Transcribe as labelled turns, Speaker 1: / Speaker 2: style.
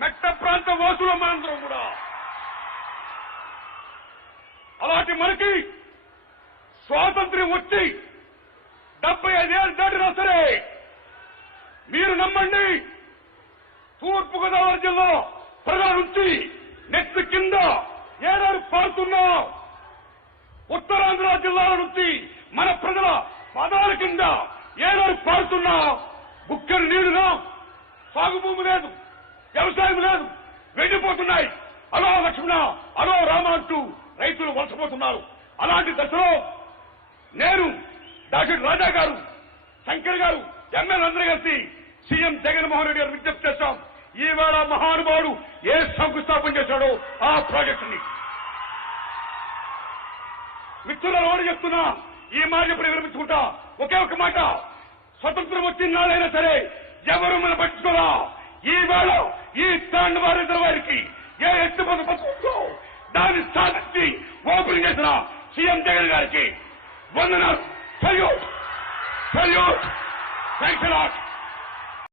Speaker 1: మెట్ట ప్రాంత వాసులు మనందరం కూడా. అలాంటి మనకి స్వాతంత్ర్యం వచ్చి డెబ్బై ఐదేళ్ళు దాటినా సరే మీరు నమ్మండి తూర్పు గోదావరి జిల్లా ప్రజల నుంచి నెత్తి కింద ఏడాది పారుతున్నా ఉత్తరాంధ్ర జిల్లాల నుంచి మన ప్రజల పదాల కింద ఏడాది పారుతున్నా బుక్కరు నీరుగా సాగు భూమి లేదు. వ్యవసాయం లేదు వెళ్ళిపోతున్నాయి అలో లక్ష్మణ అలో రామ అంటూ రైతులు వలసపోతున్నారు. అలాంటి దశలో నేను డాక్టర్ రాజా గారు శంకర్ గారు ఎమ్మెల్యే అందరూ కలిసి సీఎం జగన్మోహన్ రెడ్డి గారు విజ్ఞప్తి చేశాం ఈవేళ మహానుభావుడు ఏ శంకుస్థాపన చేశాడో ఆ ప్రాజెక్టుని. మిత్రుల ఓడి చెప్తున్నా ఈ మాట ఇప్పుడు విరమించుకుంటా ఒకే ఒక మాట స్వతంత్రం వచ్చిన నాడైనా సరే ఎవరు మన పట్టించుకోరా? ఈ వేళ ఈ తాండవారేంద్ర వారికి ఏ ఎత్తు పద పథకంలో దాన్ని సాధించి ఓపెన్ చేసిన సీఎం జగన్ గారికి వందనాలు. Salute salute thanks lot